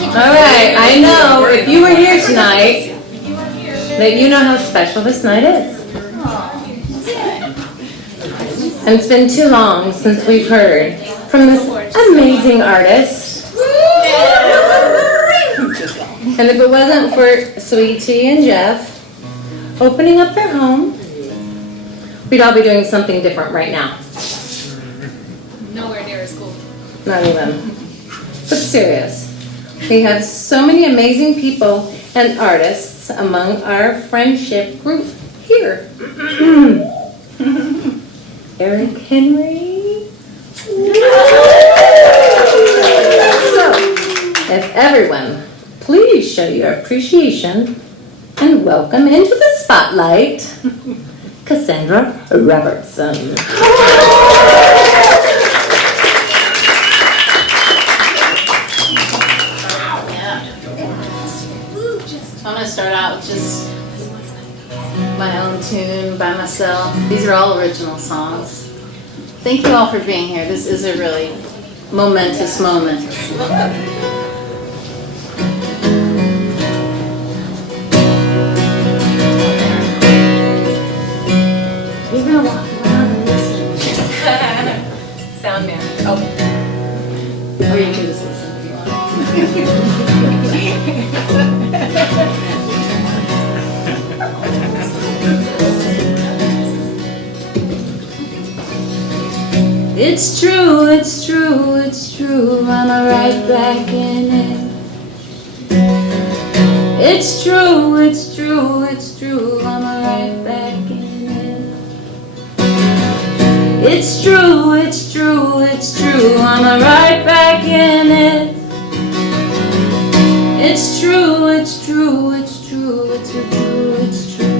All right, I know if you were here tonight, that you know how special this night is. And it's been too long since we've heard from this amazing artist. And if it wasn't for Sweetie and Jeff opening up their home, we'd all be doing something different right now. Nowhere near as cool. Not even. But serious. We have so many amazing people and artists among our friendship group here. Eric Henry. So, if everyone, please show your appreciation and welcome into the spotlight, Cassandra Robertson. I'm going to start out with just my own tune by myself. These are all original songs. Thank you all for being here. This is a really momentous moment. You're going to walk around and listen. Sound man. Oh, or you can just listen if you want. It's true, it's true, it's true, I'm right back in it. It's true, it's true, it's true, I'm right back in it. It's true, it's true, it's true, I'm right back in it. It's true, it's true, it's true, it's true, it's true.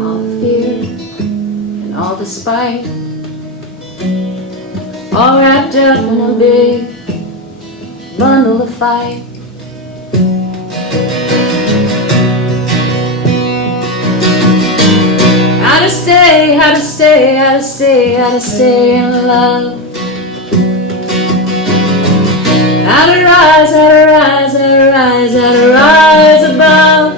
All the fear and all the spite, all wrapped up in a big bundle of fight. How to stay, how to stay, how to stay, how to stay in love. How to rise, how to rise, how to rise, how to rise above.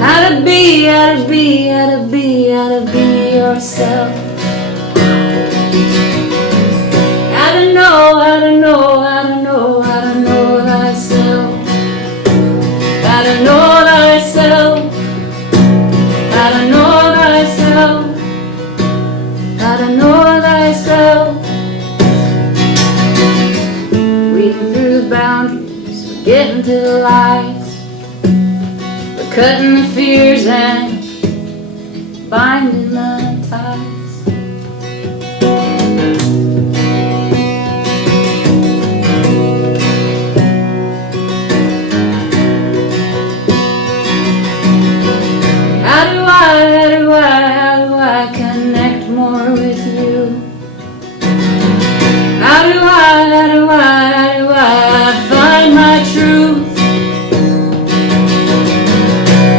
How to be, how to be, how to be, how to be yourself. How to know, how to know, how to know, how to know thyself. How to know thyself. How to know thyself. How to know thyself. Reading through the boundaries, we're getting to the lies. We're cutting the fears and binding the ties. How do I connect more with you? How do I find my truth?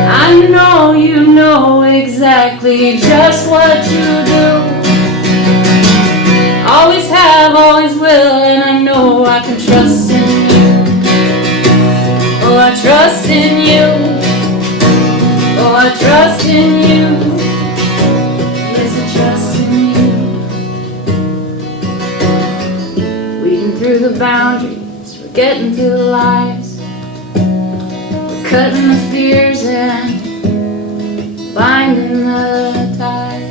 I know you know exactly just what to do. Always have, always will, and I know I can trust in you. Oh, I trust in you. Oh, I trust in you. Yes, I trust in you. Weeding through the boundaries, we're getting to the lies. We're cutting the fears and binding the ties.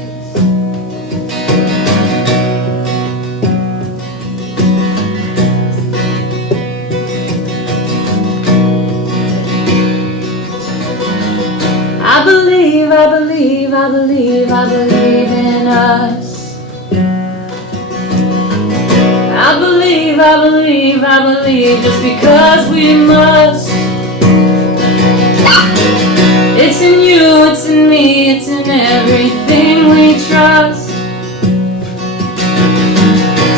I believe, I believe, I believe, I believe in us. I believe, I believe, I believe, just because we must. It's in you, it's in me, it's in everything we trust.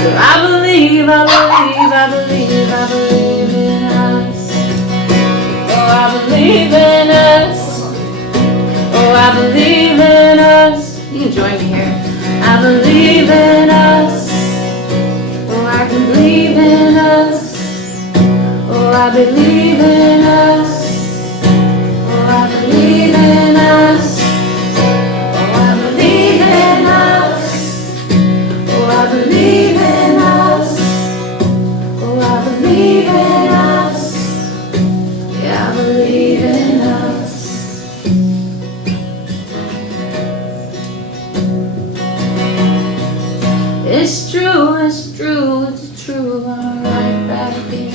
So I believe, I believe, I believe, I believe in us. Oh, I believe in us. Oh, I believe in us. You can join me here. I believe in us. believe in us. Oh, I believe in us. Oh, I believe in us. Oh, I believe in us. Oh, I believe in us. Yeah, I believe in us. It's true, it's true, it's true. I'm right back here.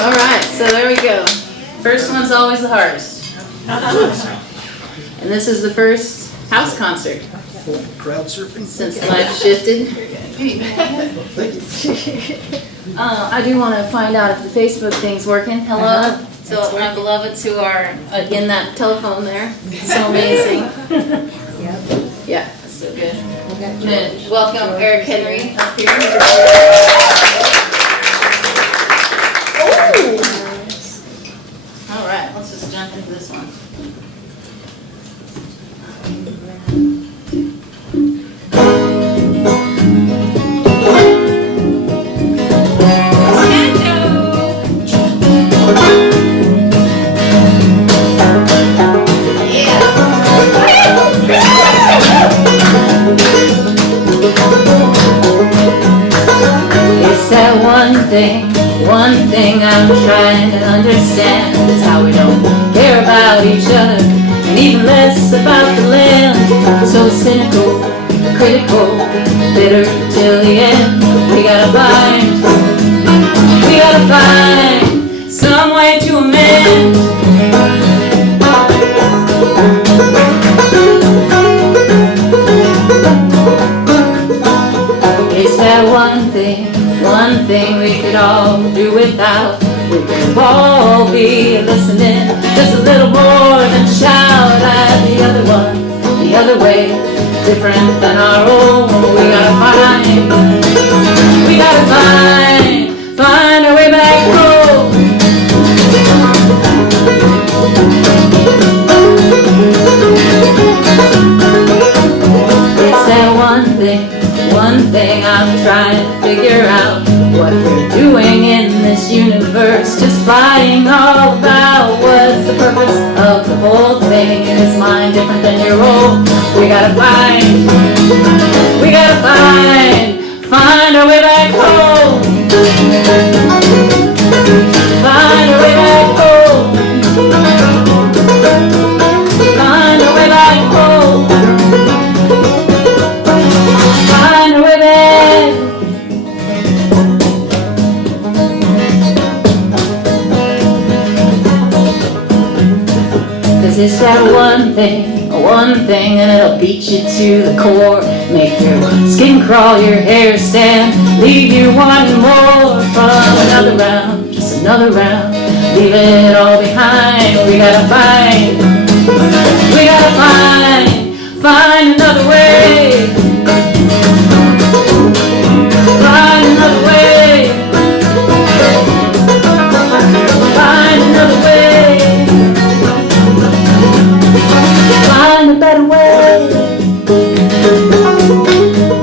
All right, so there we go. First one's always the hardest. And this is the first house concert Crowd surfing. since life shifted. I do want to find out if the Facebook thing's working. Hello to my beloveds who are in that telephone there. So amazing. Yeah, that's so good. And welcome Eric Henry up here. All right, let's just jump into this one. It's that one thing I'm trying to understand. It's how we don't care about each other, and even less about the land. So cynical, critical, bitter till the end. We gotta find some way to amend. It's that one thing we could all do without. We could all be listening just a little more than shout at the other one, the other way, different than our own. We gotta find our way back home. It's that one thing I'm trying to figure out. What we're doing in this universe, just flying all about. What's the purpose of the whole thing? Is mine different than your own? We gotta find our way back home. Find our way back home. Find our way back home. Find our way back. Cause it's that one thing, and it'll beat you to the core. Make your skin crawl, your hair stand, leave you wanting more from another round, just another round. Leave it all behind. We gotta find another way. Find another way. Find another way. Find a better way.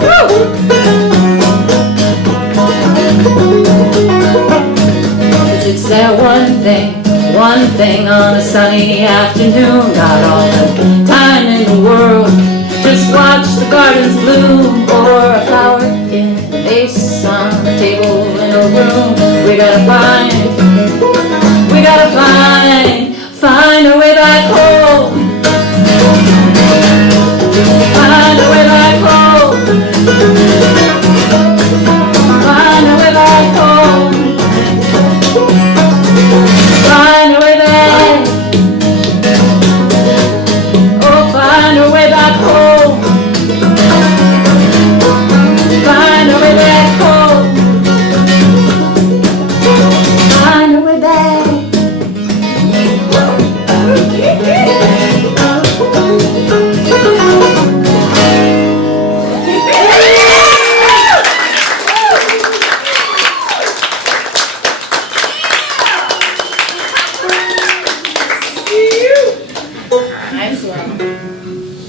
Woo! It's that one thing on a sunny afternoon. Got all the time in the world. Just watch the gardens bloom, or a flower in a vase on a table in a room. We gotta find our way back home. Find our way back home. Find our way back home. Find our way back. Oh, find our way back home. Find our way back home. Find our way back.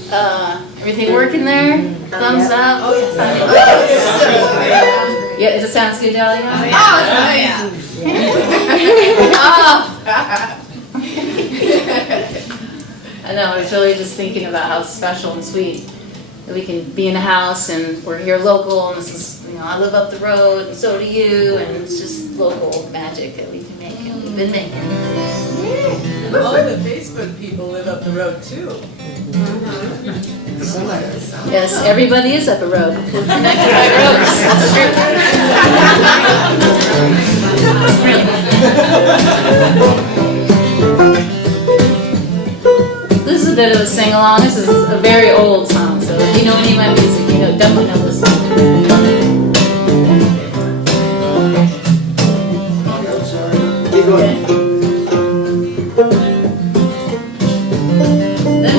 Everything working there? Thumbs up? Oh, yes. Yeah, does it sound good, Dahlia? Oh, yeah. I know, I was really just thinking about how special and sweet that we can be in a house and we're here local and this is, I live up the road and so do you, and it's just local magic that we can make and we've been making. All the Facebook people live up the road too. Yes, everybody is up a road. We're connected by roads, that's true. This is a bit of a sing-along. This is a very old song, so if you know any of my music, you definitely know this song.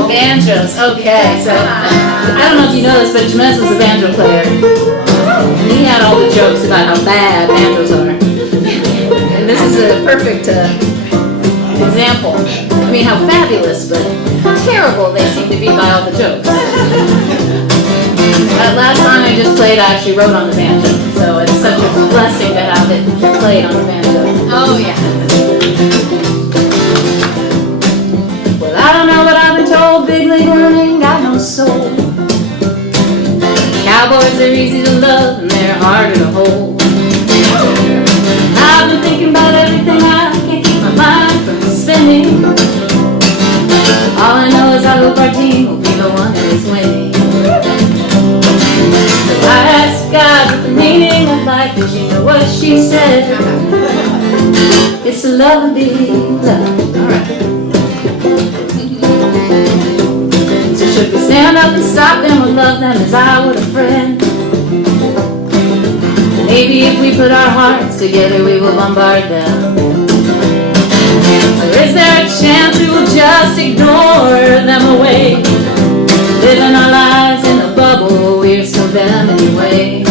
Banjos, okay, so I don't know if you know this, but Jahmez was a banjo player. And he had all the jokes about how bad banjos are. And this is a perfect example. I mean, how fabulous, but how terrible they seem to be by all the jokes. That last song I just played, I actually wrote on the banjo, so it's such a blessing to have it played on the banjo. Oh, yeah. I don't know what I've been told, big league running got no soul. Cowboys are easy to love and they're harder to hold. I've been thinking about everything, I can't keep my mind from spinning. All I know is I hope our team will be the one that is winning. So I asked God what the meaning of life is, you know what she said. It's to love and be loved. Alright. Should we stand up and stop them or love them as I would a friend? Maybe if we put our hearts together we will bombard them. Or is there a chance we will just ignore them away? Living our lives in a bubble, we're still them anyway.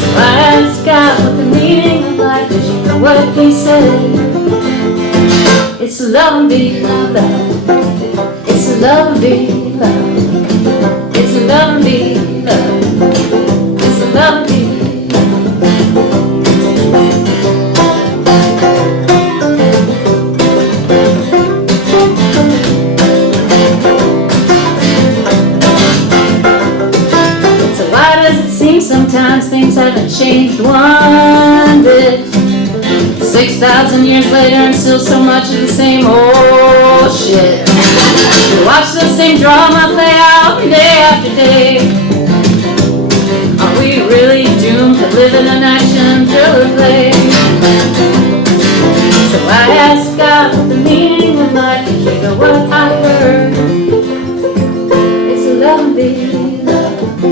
So I asked God what the meaning of life is, you know what he said. It's to love and be loved. It's to love and be loved. It's to love and be loved. It's to love and be So why does it seem sometimes things haven't changed one bit? 6,000 years later and still so much of the same old shit. We watch the same drama play out day after day. Are we really doomed to live in an action thriller play? So I asked God what the meaning of life is, you know what I heard. It's to love and be loved.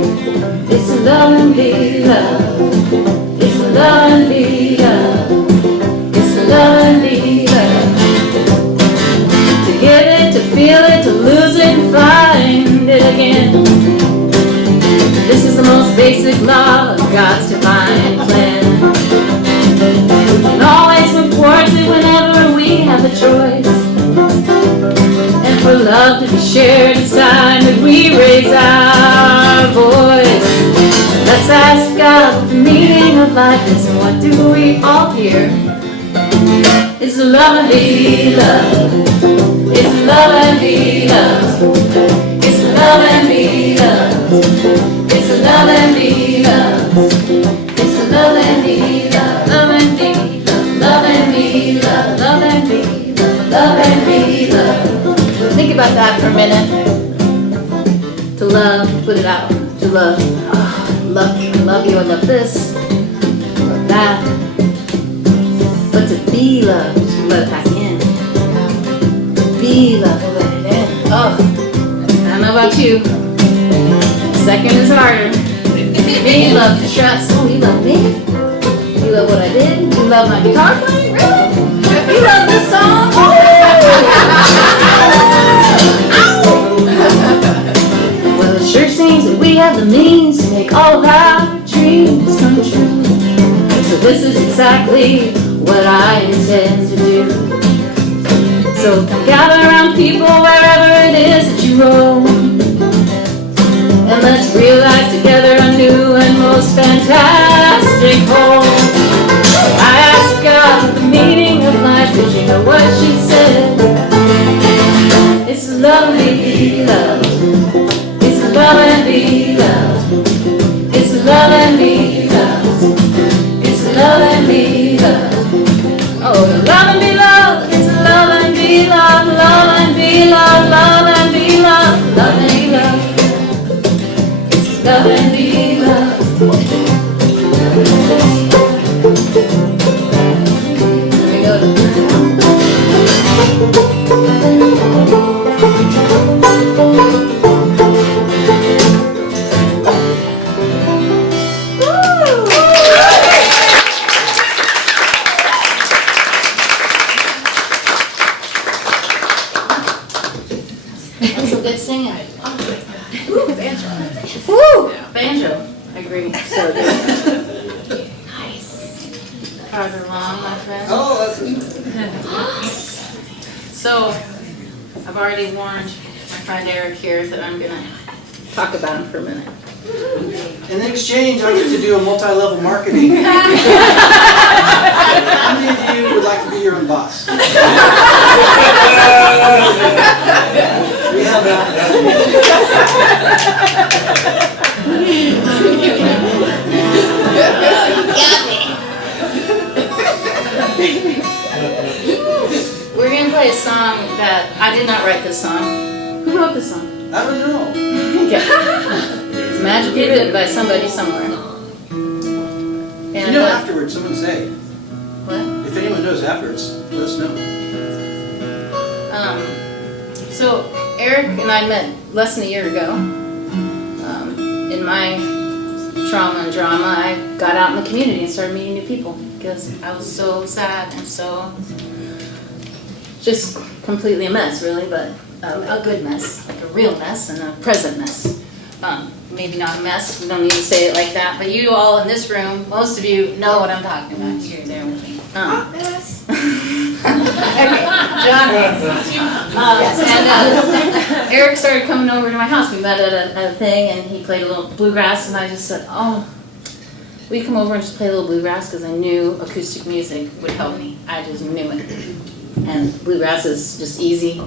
It's to love and be loved. It's to love and be loved. Love and be loved. To get it, to feel it, to lose it and find it again. This is the most basic law of God's divine plan. We can always move towards it whenever we have the choice. And for love to be shared, it's time that we raise our voice. Let's ask God what the meaning of life is and what do we all hear? It's to love and be loved. It's to love and be loved. It's to love and be loved. It's to love and be loved. It's to love and be loved. Love and be loved. Love and be loved. Love and be loved. Love and be loved. Think about that for a minute. To love, put it out. To love. Oh, I love you, I love you, I love this. I love that. But to be loved, just let it back in. Be loved, let it in. Oh, I don't know about you. Second is harder. Be loved, to trust. Oh, you love me? You love what I did? You love my guitar playing? Really? You love this song? Oh! Well, it sure seems that we have the means to make all of our dreams come true. So this is exactly what I intend to do. So So come gather around people wherever it is that you roam, and let's realize together a new and most fantastic home. I asked God the meaning of life, did you know what she said? It's love and be loved. It's love and be loved. It's love and be loved. It's love and be loved. Oh, love and be loved. It's love and be loved. Love and be loved. Love and be loved. Love and be loved. It's love and be loved. Here we go. That's some good singing. Banjo. Woo! Banjo. I agree. So good. Nice. Farther along, my friend. Oh, that's So, I've already warned my friend Eric here that I'm going to talk about him for a minute. in exchange, I get to do a multi-level marketing. How many of you would like to be your own boss? We have We're going to play a song that I did not write this song. Who wrote this song? I don't know. It's magically written by somebody somewhere. If you And know afterwards, someone say. what? If anyone knows afterwards, let us know. So Eric and I met less than a year ago. In my trauma and drama, I got out in the community and started meeting new people because I was so sad and so just completely a mess, really, but a good mess, like a real mess and a present mess. Maybe not a mess, we don't need to say it like that, but you all in this room, most of you know what I'm talking about. You're there with me. Okay, Jahmez. And Eric started coming over to my house. We met at a thing, and he played a little bluegrass, and I just said, "Oh, will you come over and just play a little bluegrass?" Because I knew acoustic music would help me. I just knew it. And bluegrass is just easy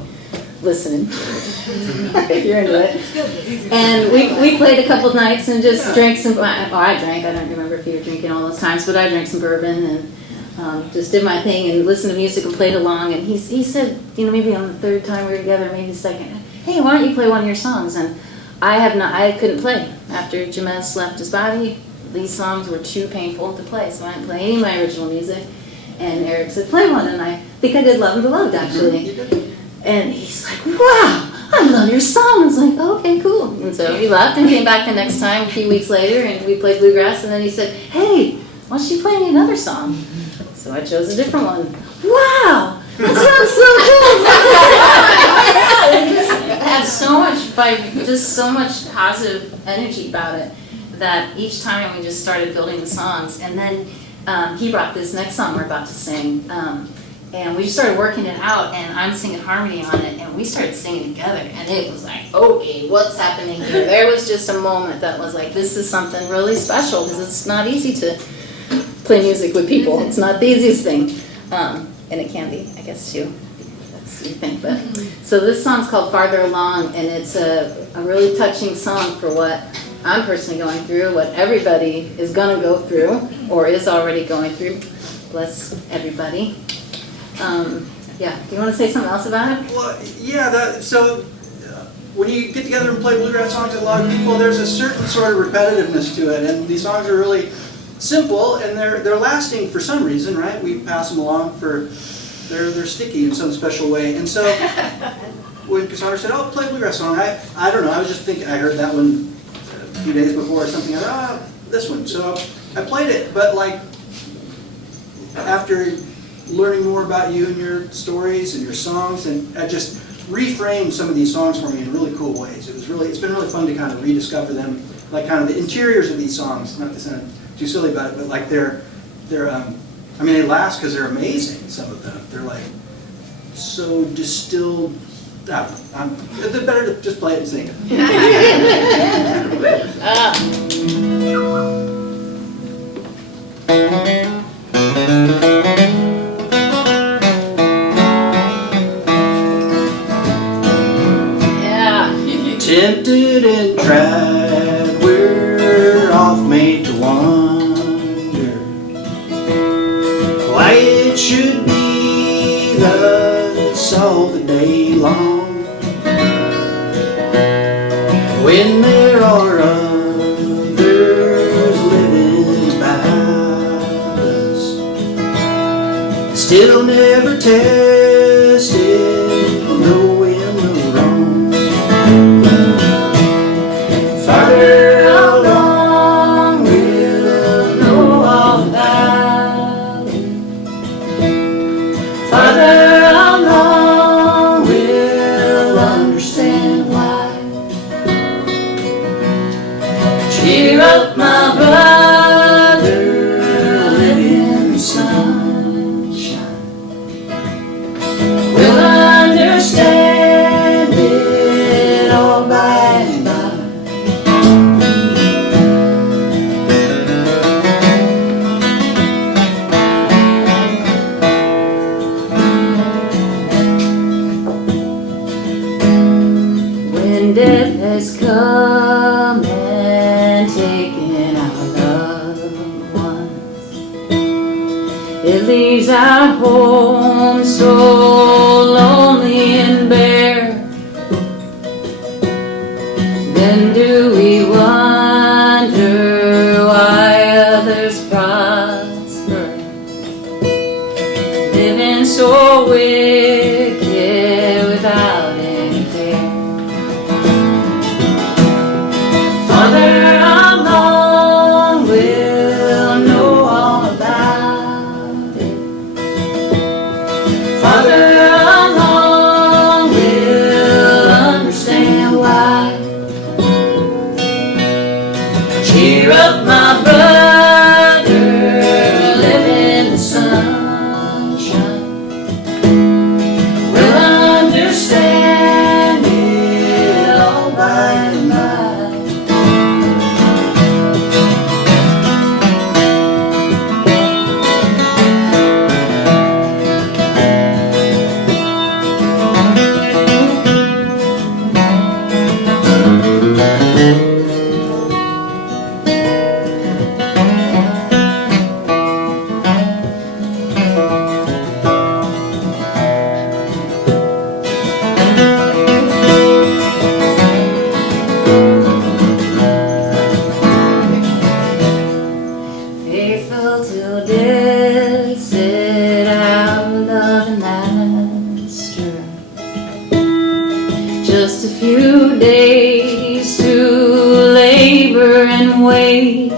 listening if you're into it. And we played a couple nights and just drank some. I drank. I don't remember if you were drinking all those times, but I drank some bourbon and. Just did my thing and listened to music and played along. And he said, maybe on the third time we were together, maybe the second, "Hey, why don't you play one of your songs?" And I couldn't play. After Jahmez left his body, these songs were too painful to play, so I didn't play any of my original music. And Eric said, "Play one," and I think I did "Love and Beloved," actually. And he's like, "Wow, I love your song." I was like, "Okay, cool." And so he left and came back the next time a few weeks later, and we played bluegrass. And then he said, "Hey, why don't you play me another song?" So I chose a different one. Wow, that sounds so cool. It had so much positive energy about it that each time we just started building the songs. And then he brought this next song we're about to sing. And we just started working it out, and I'm singing harmony on it, and we started singing together. And it was like, okay, what's happening here? There was just a moment that was like, this is something really special, because it's not easy to play music with people. It's not the easiest thing. And it can be, I guess, too. That's what you think. But so this song's called "Farther Along," and it's a really touching song for what I'm personally going through, what everybody is going to go through, or is already going through. Bless everybody. Yeah, do you want to say something else about it? Well, yeah, when you get together and play bluegrass songs with a lot of people, there's a certain sort of repetitiveness to it, and these songs are really simple, and they're lasting for some reason, right? We pass them along they're sticky in some special way. And so when Cassandra said, "Oh, play a bluegrass song," I don't know, I was just thinking, I heard that one a few days before or something. I thought, this one. So I played it, but like after learning more about you and your stories and your songs, and I just reframed some of these songs for me in really cool ways. It's been really fun to kind of rediscover them, like kind of the interiors of these songs. Not to sound too silly about it, but like they last because they're amazing. Some of them, they're like so distilled. They're better to just play it and sing it. Tempted and tried, we're off made to wonder why it should be thus all the day long, when there are others living about us, still never tested, knowing the wrong. Father, how long we'll know all about it? Father, how long we'll understand why? Cheer up, my brother, live in the sunshine. We'll understand it all by and by. Death has come and taken our loved ones. It leaves our home so lonely and bare. Then do we wonder why others prosper, living so wicked without any care. Father, how long we'll know all about it? Father, how long we'll understand why? Cheer up, my brother, live in the sunshine. We'll understand it all by and by. Faithful till death, said our loving master. Just a few days to labor and wait.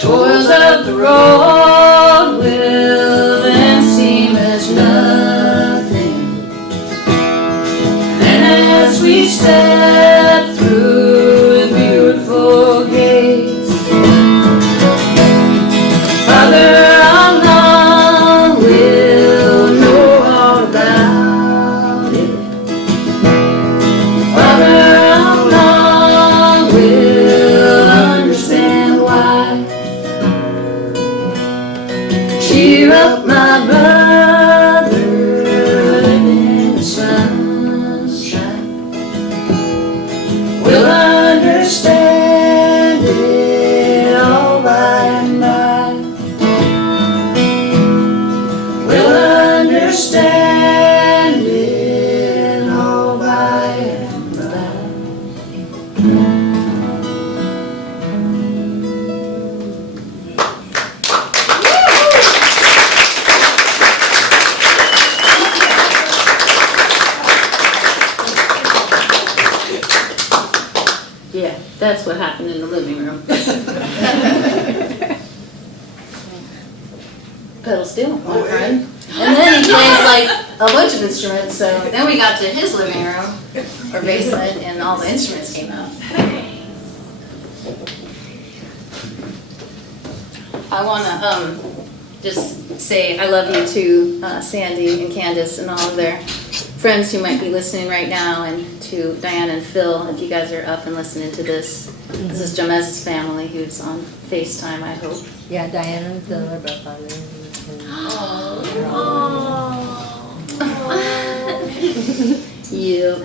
Toils of the road will then seem as nothing. And as we step through the beautiful gates, Father, how long we'll know all about it? Father, how long we'll understand why? Cheer up, my brother, live in the sunshine. We'll understand it all by and by. We'll understand it all by and by. Yeah, that's what happened in the living room. Pedal steel, my friend. And then he plays like a bunch of instruments, so then we got to his living room, or basement, and all the instruments came out. I wanna just say I love you to Sandy and Candace and all of their friends who might be listening right now, and to Diana and Phil, if you guys are up and listening to this. This is Jahmez's family who's on FaceTime, I hope. Yeah, Diana and Phil are both on there. Yep.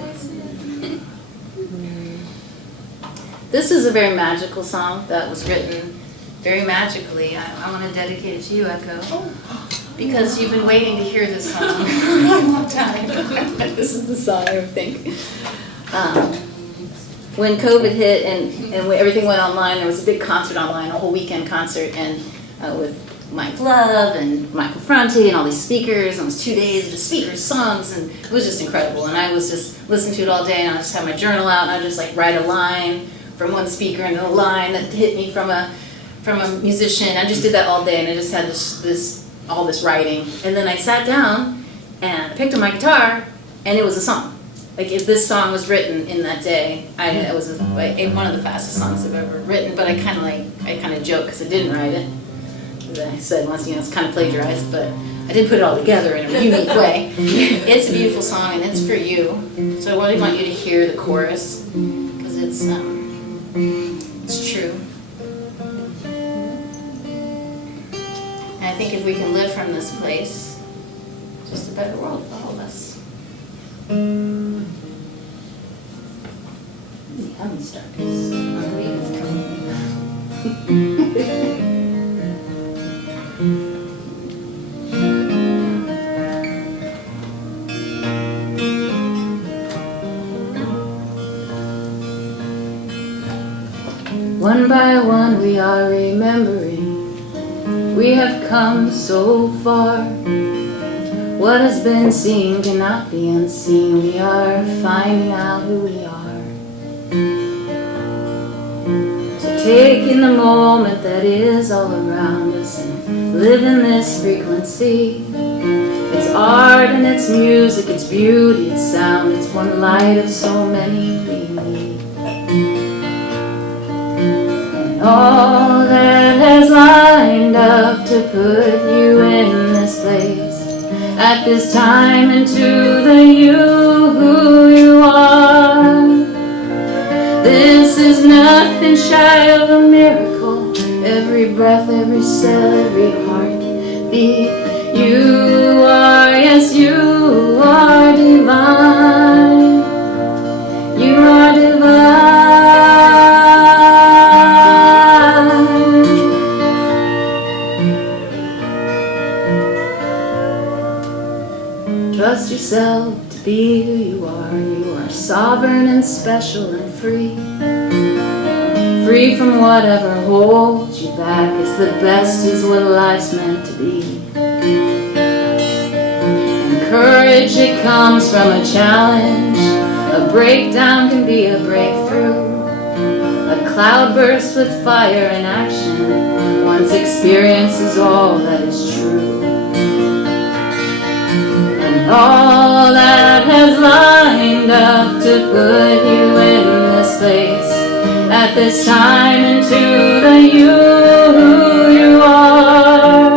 This is a very magical song that was written very magically. I want to dedicate it to you, Echo, because you've been waiting to hear this song for a long time. This is the song, I think. When COVID hit and when everything went online, there was a big concert online, a whole weekend concert, and with Mike Love and Michael Franti and all these speakers, and it was 2 days of just speakers, songs, and it was just incredible. And I was just listening to it all day, and I just had my journal out, and I would just like write a line from one speaker and then a line that hit me from a musician. I just did that all day, and I just had all this writing. And then I sat down and I picked up my guitar, and it was a song. Like if this song was written in that day, it was one of the fastest songs I've ever written. But I kind of joke because I didn't write it. As I said once, it's kind of plagiarized, but I did put it all together in a unique way. It's a beautiful song, and it's for you. So I really want you to hear the chorus because it's true. And I think if we can live from this place, it's just a better world for all of us. I'm stuck. One by one we are remembering, we have come so far. What has been seen cannot be unseen, we are finding out who we are. So take in the moment that is all around us and live in this frequency. It's art and it's music, it's beauty, it's sound, it's one light of so many we need. And all that has lined up to put you in this place at this time, into the you who you are. This is nothing shy of a miracle. Every breath, every cell, every heartbeat. You are, yes, you are divine. You are divine. Trust yourself to be who you are. You are sovereign and special and free. Free from whatever holds you back. It's the best is what life's meant to be. And courage, it comes from a challenge. A breakdown can be a breakthrough. A cloudburst with fire in action. One's experience is all that is true. All that has lined up to put you in this place at this time, into the you who you are.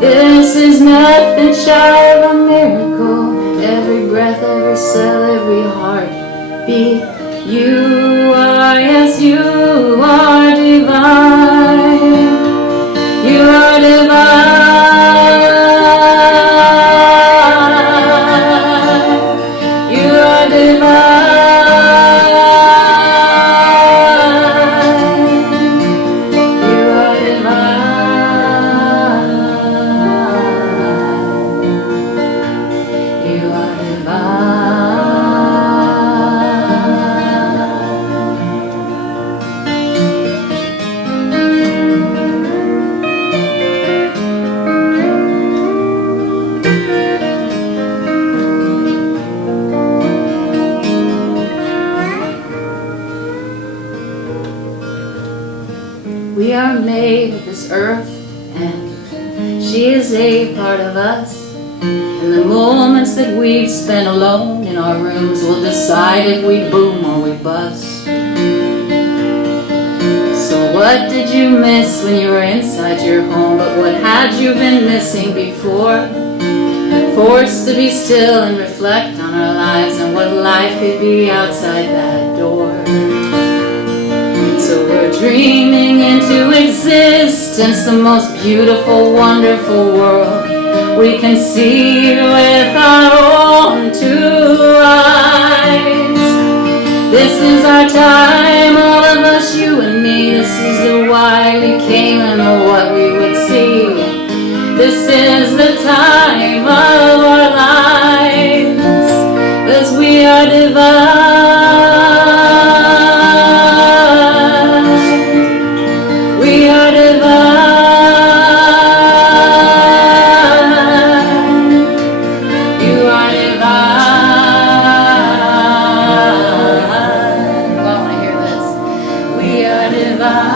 This is nothing shy of a miracle. Every breath, every cell, every heartbeat. You are, yes, you are divine. You are divine. We are made of this earth, and she is a part of us. And the moments that we've spent alone in our rooms will decide if we boom or we bust. So What did you miss when you were inside your home? But what had you been missing before? Forced to be still and reflect on our lives and what life could be outside that door. So we're dreaming into existence, the most beautiful, wonderful world we can see with our own two eyes. This is our time, all of us, you and me. This is the why we came and the what we would see. This is the time of our lives, 'cause we are divine. We are divine. You are divine. Well, I hear this. We are divine.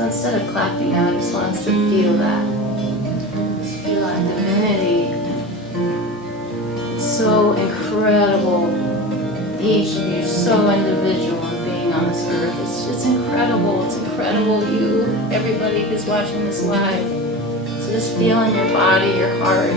Instead of clapping, I just want us to feel that. Just feel our divinity. It's so incredible. Each of you so individual in being on this earth. It's incredible. It's incredible. You, everybody who's watching this live. So just feel in your body, your heart.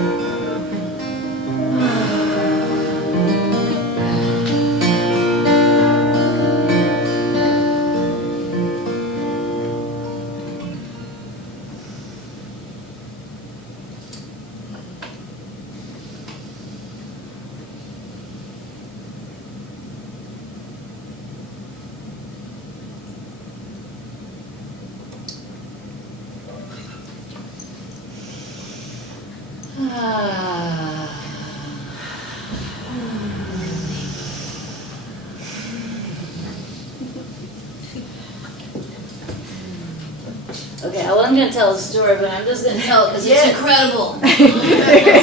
Okay, I wasn't going to tell a story, but I'm just going to tell it because it's incredible.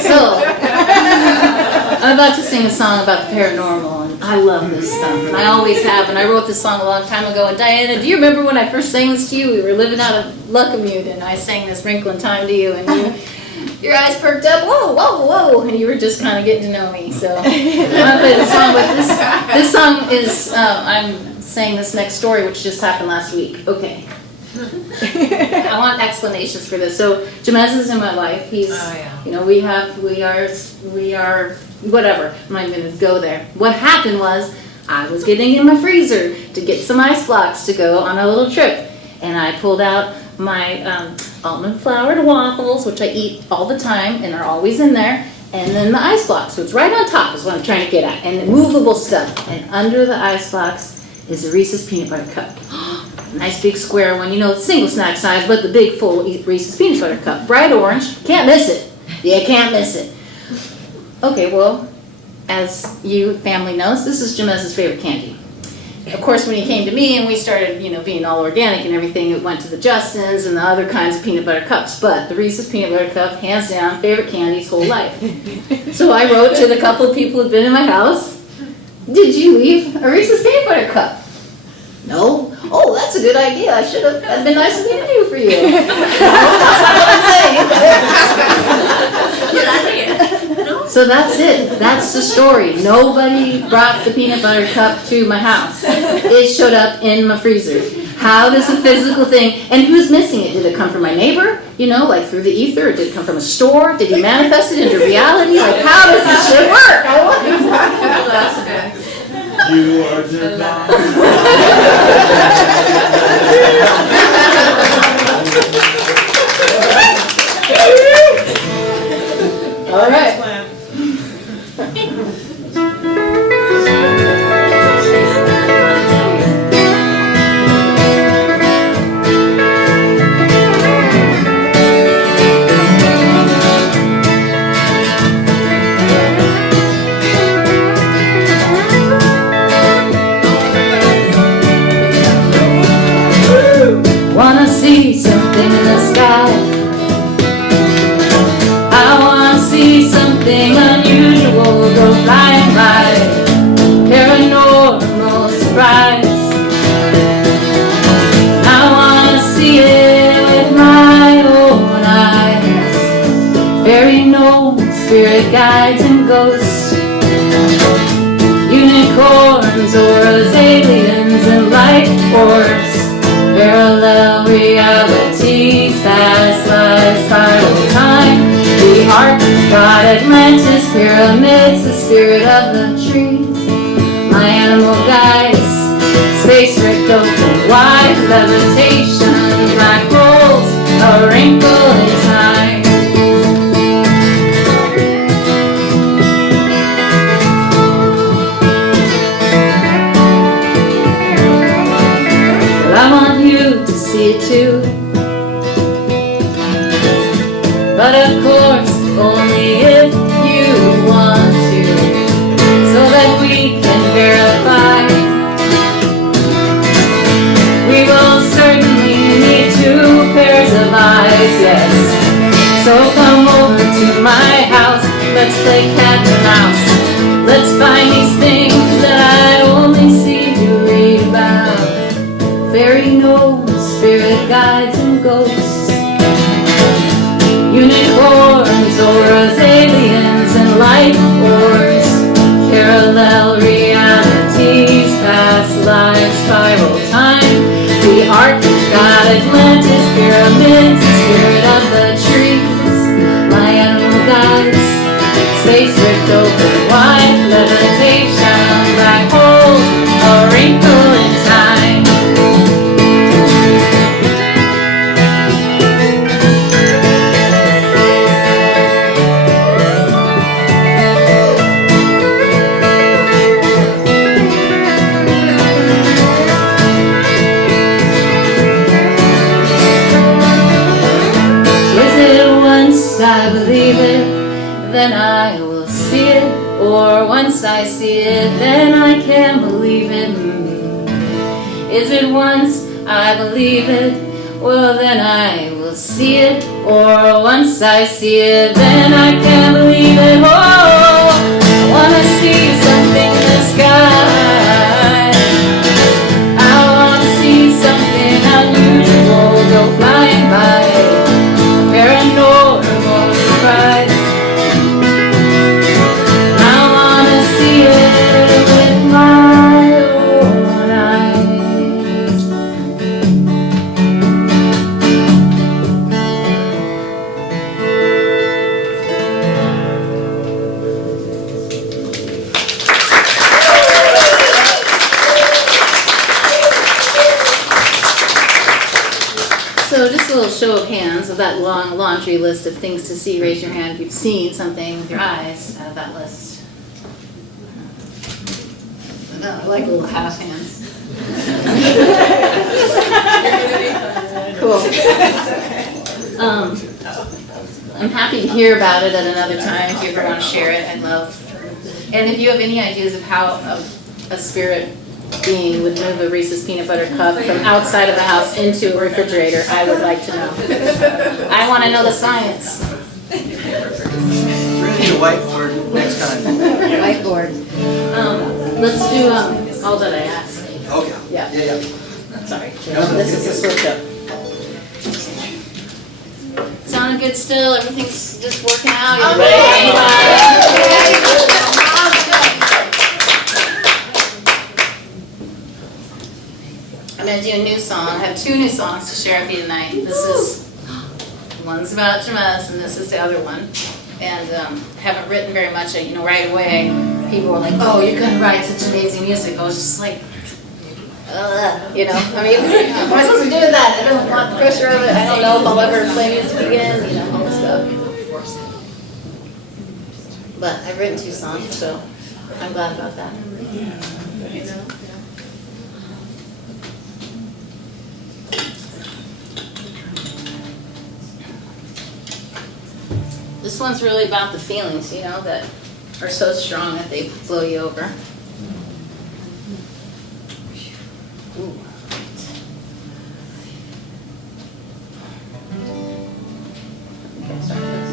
So, I'm about to sing a song about the paranormal, and I love this stuff, and I always have, and I wrote this song a long time ago, and Diana, do you remember when I first sang this to you? We were living out of Luckamute, and I sang this Wrinkle in Time to you, and your eyes perked up, whoa, whoa, whoa, and you were just kind of getting to know me, so I'm going to play this song, but this song is, I'm saying this next story, which just happened last week. Okay. I want explanations for this. So Jahmez is in my life. He's, you know, we are, whatever. I'm not even going to go there. What happened was I was getting in my freezer to get some ice blocks to go on a little trip. And I pulled out my almond floured waffles, which I eat all the time and are always in there. And then the ice blocks, so it's right on top is what I'm trying to get at. And the movable stuff. And under the ice blocks is a Reese's peanut butter cup. Nice big square one, you know, single snack size, but the big full Reese's peanut butter cup. Bright orange, can't miss it. Yeah, can't miss it. Okay, well, as you family knows, this is Jahmez's favorite candy. Of course, when he came to me and we started, you know, being all organic and everything, it went to the Justins and the other kinds of peanut butter cups. But the Reese's peanut butter cup, hands down, favorite candy his whole life. So I wrote to the couple of people who'd been in my house, did you leave a Reese's peanut butter cup? No? Oh, that's a good idea. I should have. That'd been nice of me to do for you. No, that's not what I'm saying. So that's it. That's the story. Nobody brought the peanut butter cup to my house. It showed up in my freezer. How does a physical thing, and who's missing it? Did it come from my neighbor? You know, like through the ether? Or did it come from a store? Did he manifest it into reality? Like, how does this shit work? I wonder. You are divine. All right. spirit guides and ghosts, unicorns or as aliens and light orbs, parallel realities, past lives, spiral time, the ark, God, Atlantis, pyramids, the spirit of the trees, my animal guides, space ripped open wide, levitation, black holes, a wrinkle in time. Well, I want you to see it too, but of course only if you want to, so that we can verify. We will certainly need 2 pairs of eyes, yes. So come over to my house, let's play cat and mouse. Let's find these things that I only see you read about. Fairy gnomes, spirit guides and ghosts, unicorns, auras, aliens, and light orbs, parallel realities, past lives, spiral time, the ark, God, Atlantis, pyramids, the spirit of the trees, my animal guides, space ripped open wide, levitation, black hole, a wrinkle in time. I believe it, then I will see it, or once I see it, then I can believe it. Is it once I believe it, well then I will see it, or once I see it, then I can believe it. Oh, I wanna see something in the sky, I wanna see something unusual go flying by, paranormal surprise. I wanna see it with my own eyes. So just a little show of hands of that long laundry list of things to see. Raise your hand if you've seen something with your eyes out of that list. No, I like little half hands. Cool. I'm happy to hear about it at another time if you ever want to share it. I'd love. And if you have any ideas of how a spirit being would move a Reese's peanut butter cup from outside of the house into a refrigerator, I would like to know. I want to know the science. We're gonna need a whiteboard next time. Whiteboard. Let's do all that I asked. Okay. Yeah. Yeah. Sorry. This is a switch up. Sounding good still? Everything's just working out? Everybody? I'm going to do a new song. I have 2 new songs to share with you tonight. This is, one's about Jahmez and this is the other one. And haven't written very much. Right away, people were like, oh, you're going to write such amazing music. I was just like, am I supposed to do that? I don't want the pressure of it. I don't know if I'll ever play music again, all this stuff. But I've written 2 songs, so I'm glad about that. This one's really about the feelings, that are so strong that they blow you over. Ooh. Okay, start this.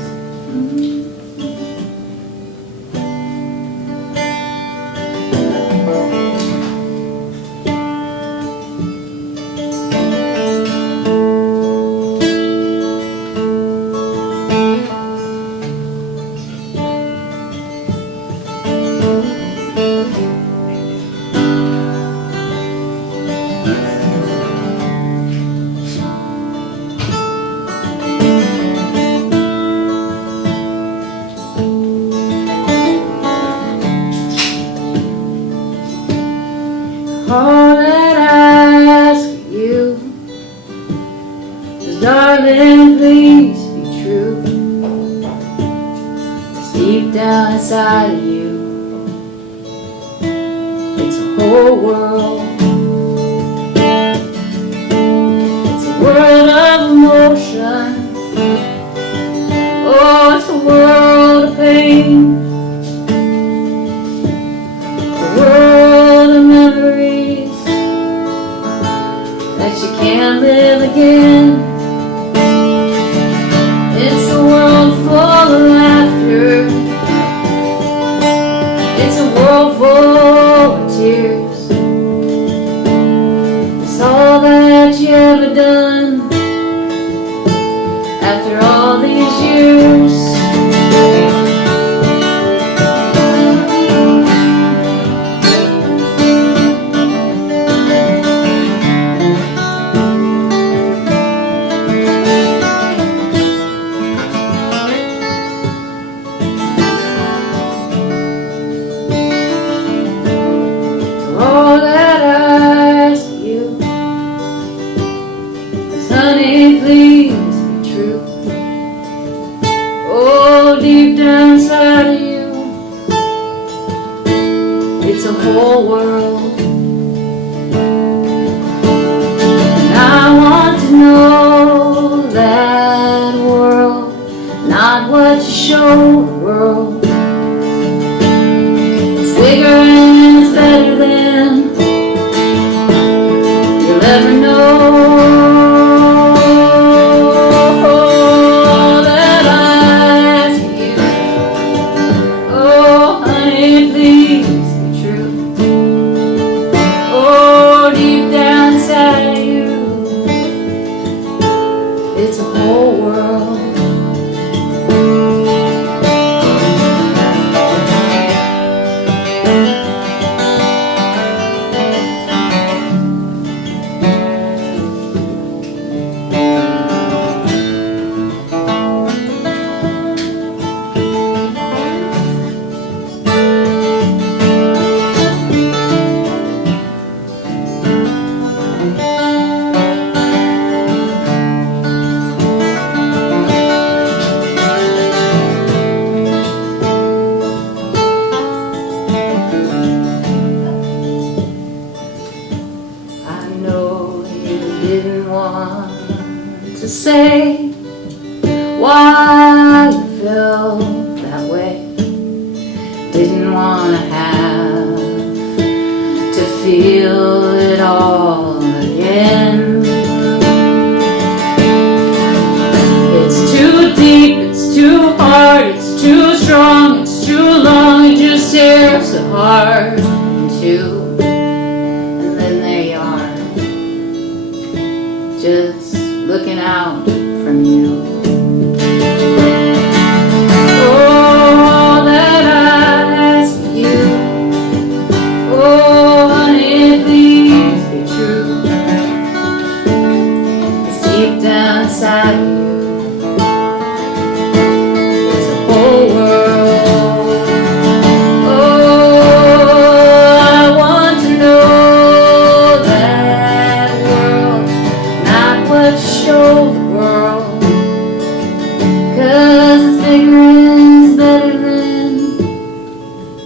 inside of you. It's a whole world. It's a world of emotion. Oh, it's a world of pain. A world of memories that you can't live again. It's a world full of laughter. It's a world full of tears. It's all that you ever done after all these years. All that I ask you is, honey, please be true. Oh, deep down inside of you, it's a whole world. And I want to know that world, not what you show the world. It's bigger and it's better than you'll ever know. All that I ask you, oh honey, please be true. Oh, deep down inside of you, it's a whole world. I know you didn't want to say why you felt that way. Didn't want to have to feel it all again. It's too deep, it's too hard, it's too strong, it's too long, it just tears the heart in two. And then there you are, just looking out from you. Oh, that I ask you, oh honey, please be true. It's deep down inside of you, it's a whole world. Oh, I want to know that world, not what you show the world. 'Cause it's bigger and it's better than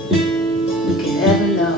you can ever know.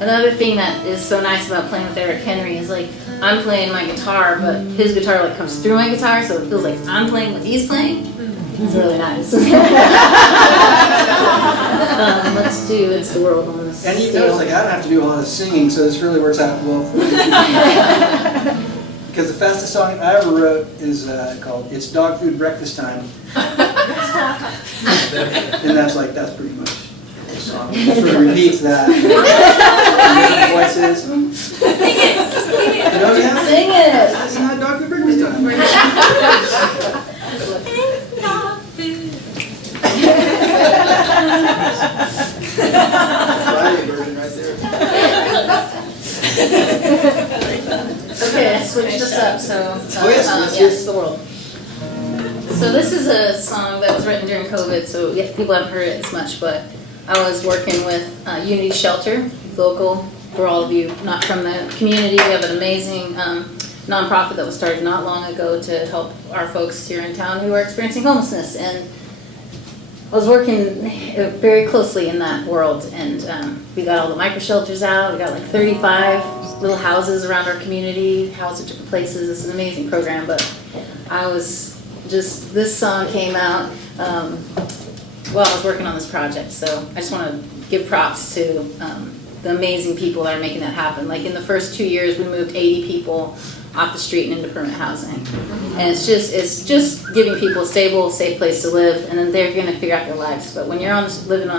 Another thing that is so nice about playing with Eric Henry is like I'm playing my guitar, but his guitar like comes through my guitar, so it feels like I'm playing what he's playing. It's really nice. Let's do It's the World on this. And you notice, like, I don't have to do a lot of singing, so this really works out well for me. Because the fastest song I ever wrote is called It's Dog Food Breakfast Time. And that's pretty much the song. It sort of repeats that. Voices. Sing it! Sing it! You know, yeah? Sing it! It's not dog food breakfast time. It's not food. the world. So this is a song that was written during COVID, so yeah, people haven't heard it as much, but I was working with Unity Shelter, local, for all of you not from the community. We have an amazing nonprofit that was started not long ago to help our folks here in town who are experiencing homelessness. And I was working very closely in that world, and we got all the micro shelters out. We got like 35 little houses around our community, housed at different places. It's an amazing program, but I was just, this song came out while I was working on this project, so I just want to give props to the amazing people that are making that happen. Like in the first 2 years, we moved 80 people off the street and into permanent housing. And it's just giving people a stable, safe place to live, and then they're going to figure out their lives. But when you're living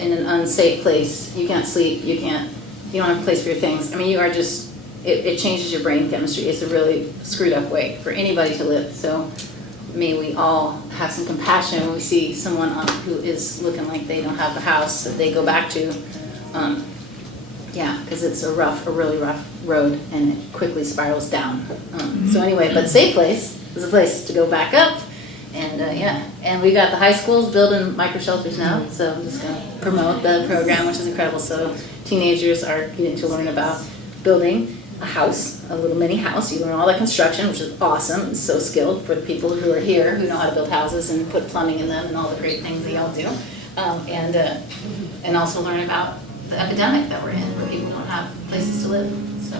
in an unsafe place, you can't sleep, you don't have a place for your things. I mean, you are just, it changes your brain chemistry. It's a really screwed up way for anybody to live. So may we all have some compassion when we see someone who is looking like they don't have a house that they go back to. Yeah, because it's a really rough road, and it quickly spirals down. So anyway, but safe place is a place to go back up, and yeah, and we got the high schools building micro shelters now. So I'm just going to promote the program, which is incredible. So teenagers are getting to learn about building a house, a little mini house. You learn all the construction, which is awesome. It's so skilled for the people who are here who know how to build houses and put plumbing in them and all the great things that y'all do, and also learn about the epidemic that we're in, where people don't have places to live. So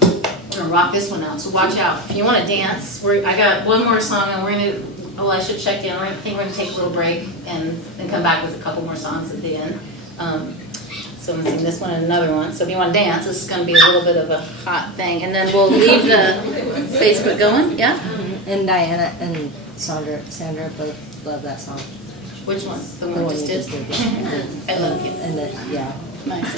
we're gonna rock this one out. So watch out. If you want to dance, I got one more song, and we're gonna. Well, I should check in. I think we're gonna take a little break and then come back with a couple more songs at the end. So I'm gonna sing this one and another one. So if you want to dance, this is gonna be a little bit of a hot thing, and then we'll leave the Facebook going. Yeah. And Diana and Sandra both love that song. Which one? The one we just did? I love you. And yeah. Nice.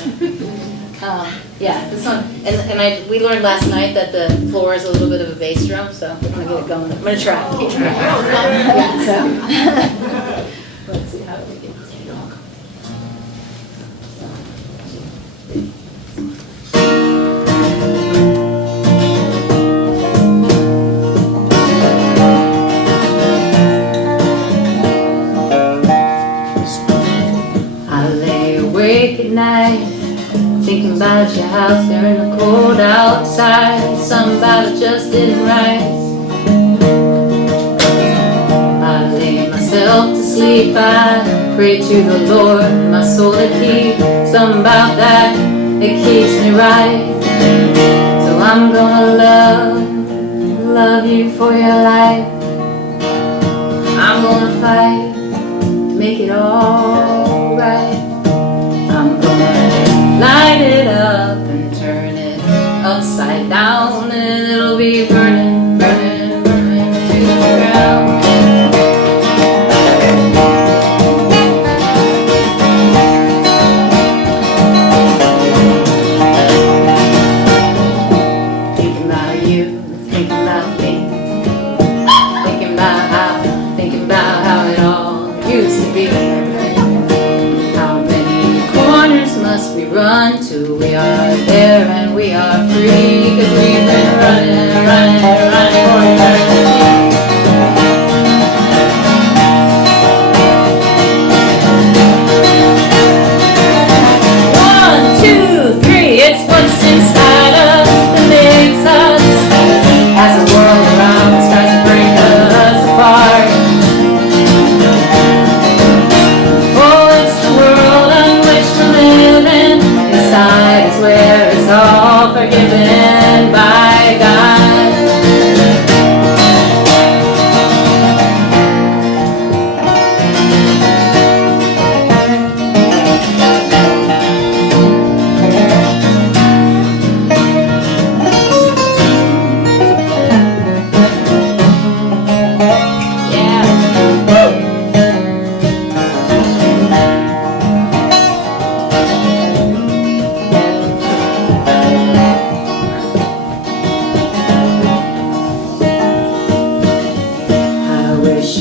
Yeah, this one, and we learned last night that the floor is a little bit of a bass drum, so we're gonna get it going. I'm gonna try. Yeah, so let's see how we get this going. At night, thinking about your house there in the cold outside. Something about it just didn't right. I lay myself to sleep, I pray to the Lord, my soul to keep. Something about that, it keeps me right. So I'm gonna love you for your life. I'm gonna fight to make it all right. I'm gonna light it up and turn it upside down, and it'll be burning, burning, burning to the ground. Thinking about you, thinking about me, thinking about how it all used to be. Must we run till we are there and we are free? 'Cause we've been running for eternity. One, two, three, it's what's inside us that makes us. As the world around us tries to break us apart. Inside is where it's all forgiven by God.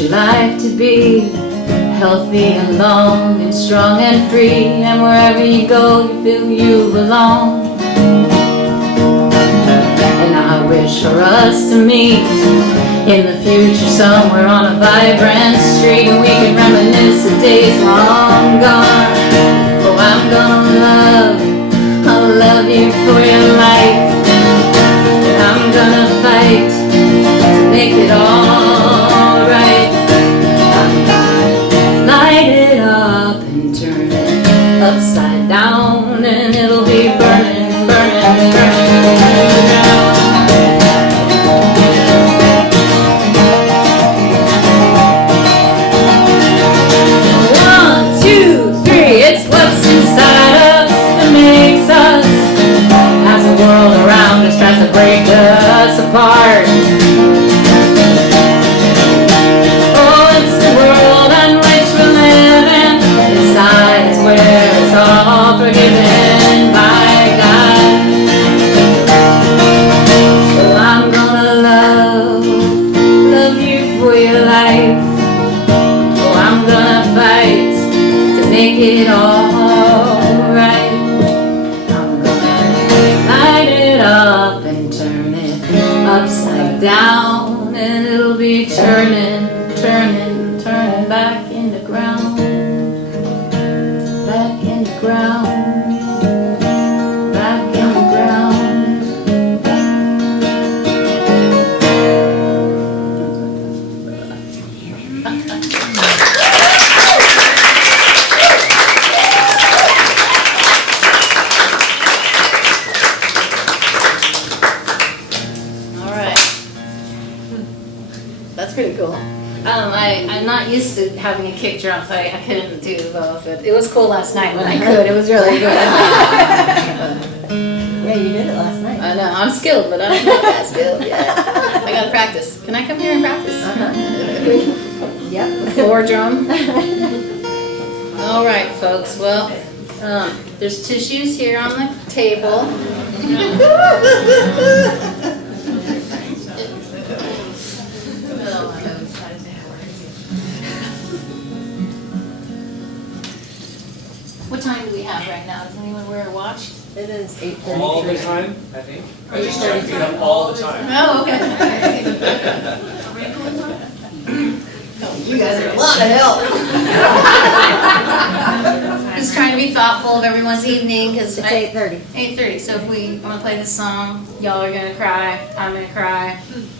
Life to be healthy and long and strong and free, and wherever you go you feel you belong. And I wish for us to meet in the future somewhere on a vibrant street, and we can reminisce the days long gone. Oh, I'm gonna I'll love you for your life. I'm gonna fight to make it all right. I'm gonna light it up and turn it upside down, and it'll be burning, burning, burning down. 1, 2, 3, it's what's inside us that makes us, as the world around us tries to break us apart. Oh, it's the world in which we live in. Inside is where it's all forgiven by God. Oh, I'm gonna love you for your life. Oh, I'm gonna fight to make it all right. I'm gonna light it up and turn it upside down, and it'll be turning, turning, turning back in the ground, back in the ground, back in the ground. All right. That's pretty cool. I'm not used to having a kick drum, so I couldn't do both. But it was cool last night when I could. It was really good. Yeah, you did it last night. I know, I'm skilled, but I'm not that skilled yet. I gotta practice. Can I come here and practice? Yep. Floor drum. All right, folks. Well, there's tissues here on the table. What time do we have right now? Does anyone wear a watch? It is 8:33. All the time, I think. I just checked it up all the time. Oh, okay. You guys are a lot of help. Just trying to be thoughtful of everyone's evening, because It's 8:30. 8:30. So if we want to play this song, y'all are gonna cry. I'm gonna cry.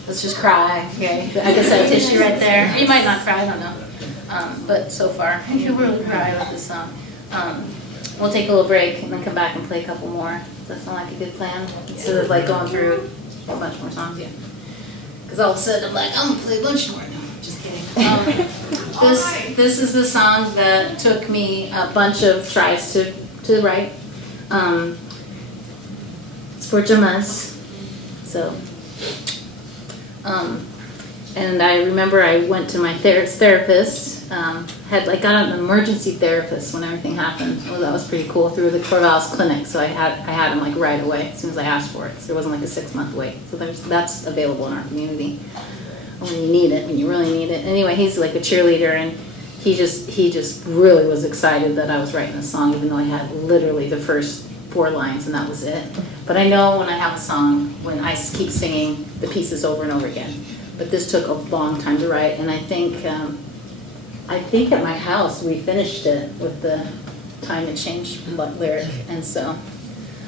Let's just cry, okay? I guess that tissue right there. You might not cry, I don't know. But so far, you will cry with this song. We'll take a little break and then come back and play a couple more. Does that sound like a good plan? Instead of like going through a bunch more songs, yeah. Because all of a sudden I'm like, I'm gonna play a bunch more. No, just kidding. This is the song that took me a bunch of tries to write. It's for Jahmez. So, and I remember I went to my therapist. Got an emergency therapist when everything happened. Well, that was pretty cool, through the Corvallis clinic. So I had him like right away as soon as I asked for it. So there wasn't like a 6-month wait. So that's available in our community when you need it, when you really need it. Anyway, he's like a cheerleader, and he just really was excited that I was writing a song, even though I had literally the first 4 lines and that was it. But I know when I have a song, when I keep singing the pieces over and over again. But this took a long time to write, and I think at my house we finished it with the Time to Change lyric, and so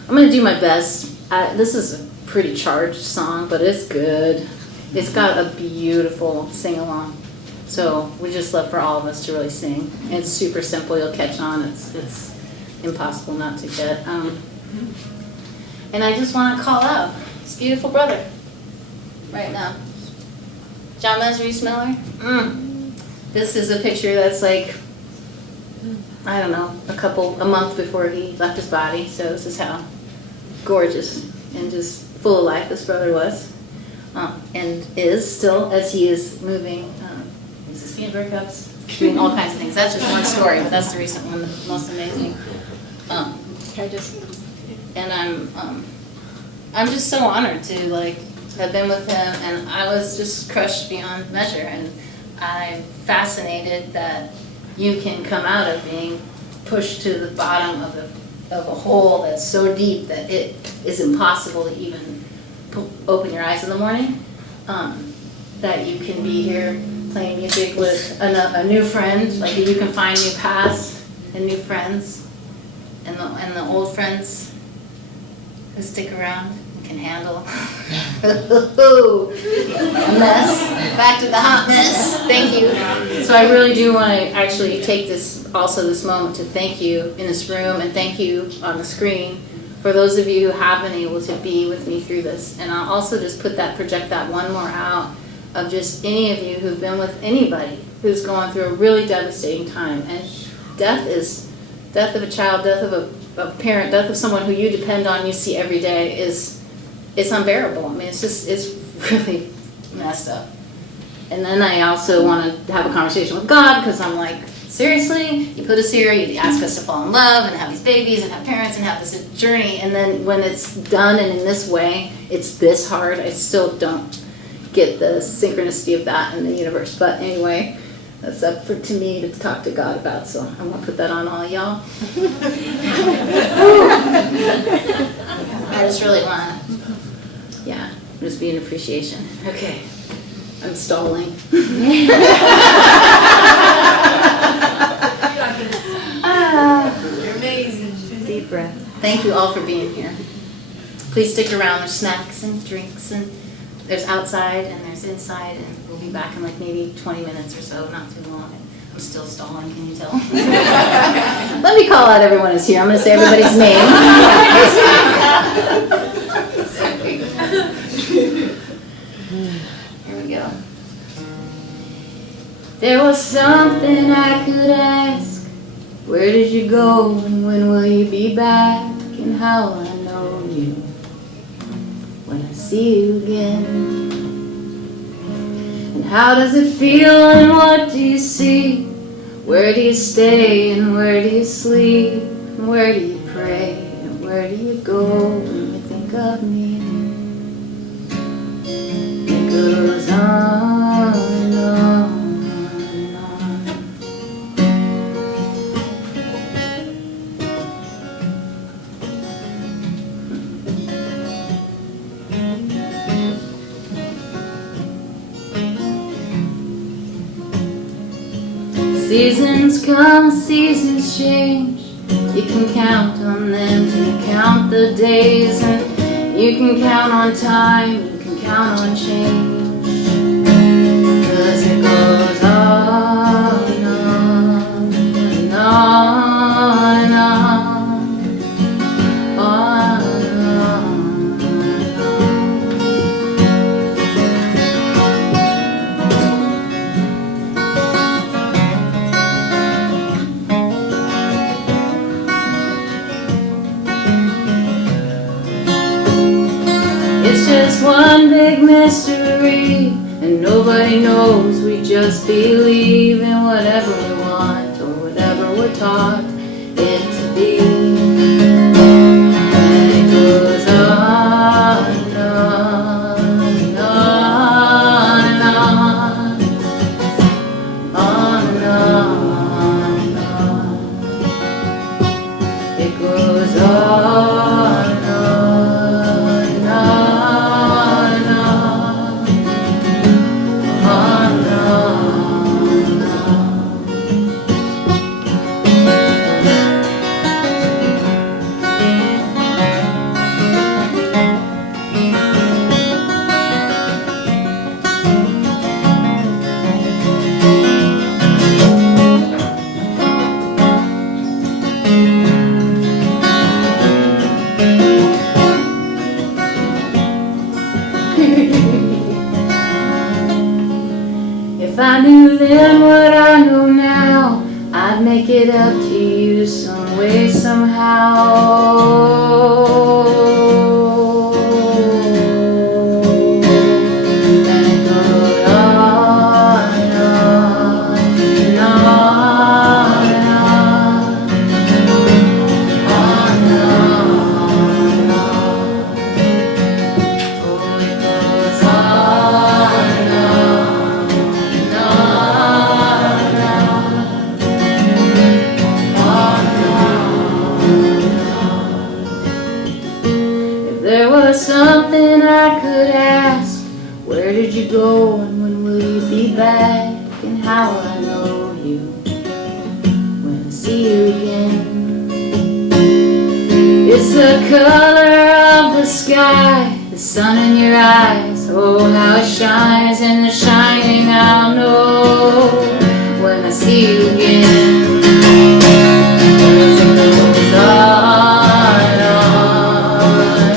I'm gonna do my best. This is a pretty charged song, but it's good. It's got a beautiful sing-along, so we just love for all of us to really sing. It's super simple. You'll catch on. It's impossible not to get. And I just want to call out this beautiful brother right now. Jahmez Reese-Miller. This is a picture that's like, I don't know, a month before he left his body. So this is how gorgeous and just full of life this brother was, and is still, as he is moving. He's skiing breakups, doing all kinds of things. That's just one story, but that's the recent one, the most amazing. And I'm just so honored to like have been with him, and I was just crushed beyond measure. And I'm fascinated that you can come out of being pushed to the bottom of a hole that's so deep that it is impossible to even open your eyes in the morning, that you can be here playing music with a new friend, like you can find new paths and new friends, and the old friends who stick around and can handle a mess. Back to the hot mess. Thank you. So I really do want to actually take this moment to thank you in this room and thank you on the screen for those of you who have been able to be with me through this. And I'll also just project that one more out of just any of you who've been with anybody who's going through a really devastating time. And death of a child, death of a parent, death of someone who you depend on, you see every day it's unbearable. I mean, it's really messed up. And then I also want to have a conversation with God, because I'm like, seriously? You put us here, you ask us to fall in love and have these babies and have parents and have this journey, and then when it's done and in this way, it's this hard. I still don't get the synchronicity of that in the universe. But anyway, that's up to me to talk to God about, so I'm going to put that on all y'all. I just really want to, just be an appreciation. Okay, I'm stalling. You're amazing. Deep breath. Thank you all for being here. Please stick around. There's snacks and drinks, and there's outside and there's inside, and we'll be back in like maybe 20 minutes or so, not too long. I'm still stalling, can you tell? Let me call out everyone who's here. I'm going to say everybody's name. Here we go. There was something I could ask. Where did you go, and when will you be back, and how will I know you when I see you again? And how does it feel, and what do you see? Where do you stay, and where do you sleep? And where do you pray, and where do you go when you think of me? It goes on and on. Seasons come, seasons change. You can count on them to count the days, and you can count on time, you can count on change. 'Cause it goes on and on and on and on and on. It's just one big mystery, and nobody knows. We just believe in whatever we want, or whatever we're taught it to be. And it goes on and on and on and on and on. It goes on and on. If I knew then what I know now, I'd make it up to you some way, somehow. And it goes on and on and on and on and on. Oh, it goes on and on. will you be back, and how will I know you when I see you again? It's the color of the sky, the sun in your eyes, oh how it shines, and the shining I'll know when I see you again. 'Cause it goes on, on,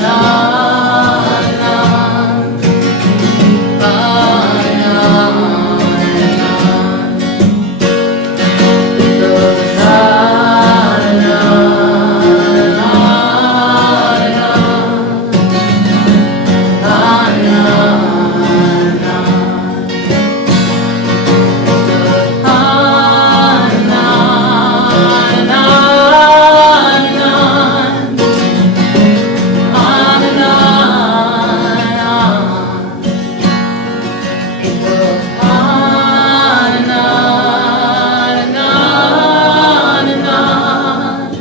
on, on. It goes on and on, on and on.